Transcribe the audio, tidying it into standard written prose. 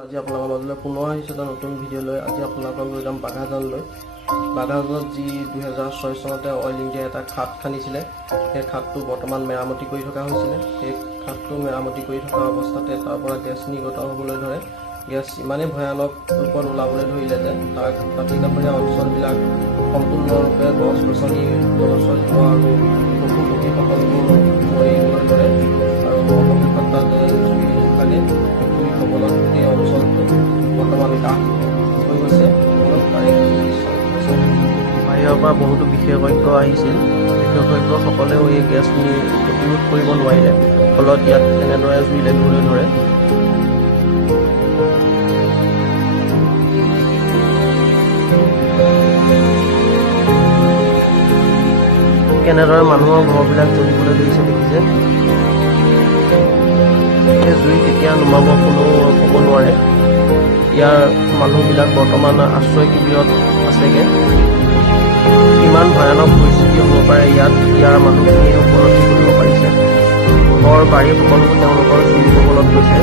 আজি আপোনালোকৰ মাজলৈ পুনৰ আহিছে এটা নতুন ভিডিঅ' লৈ। আজি আপোনালোকক লৈ যাম বাঘাজানলৈ। বাঘাজানত যি 2006 চনতে অইল ইণ্ডিয়া এটা খাট খান্দিছিলে, সেই খাটটো বৰ্তমান মেৰামতি কৰি থকা হৈছিলে। সেই খাটটো মেৰামতি কৰি থকা অৱস্থাতে তাৰ পৰা গেছ নিৰ্গত হ'বলৈ ধৰে। গেছ ইমানেই ভয়ানক ৰূপত ওলাবলৈ ধৰিলে যে তাৰ দাঁতি কাষৰীয়া অঞ্চলবিলাক সম্পূৰ্ণৰূপে গছ গছনি জলচৰিত আৰু পশু পক্ষী সকলোবোৰ মৰিবলৈ ধৰে আৰু অৱশেষত তাত জুই লাগে। ফলত এই অঞ্চলটো বৰ্তমান কাষ হৈ গৈছে। বাহিৰৰ পৰা বহুতো বিশেষজ্ঞ আহিছিল। বিশেষজ্ঞসকলেও এই গেছখিনি প্ৰতিৰোধ কৰিব নোৱাৰিলে, ফলত ইয়াত এনেদৰে জুই লাগিবলৈ ধৰে। কেনেদৰে মানুহৰ ঘৰবিলাক জ্বলিবলৈ ধৰিছে দেখিছে। এই জুই কেতিয়া নুমাব কোনো ক'ব নোৱাৰে। ইয়াৰ মানুহবিলাক বৰ্তমান আশ্ৰয় শিবিৰত আছেগৈ। ইমান ভয়ানক পৰিস্থিতি হ'ব পাৰে ইয়াত, ইয়াৰ মানুহখিনিয়ে উপলব্ধি কৰিব পাৰিছে। ঘৰ বাৰী সকলোবোৰ তেওঁলোকৰ জুইৰ কবলত গৈছে।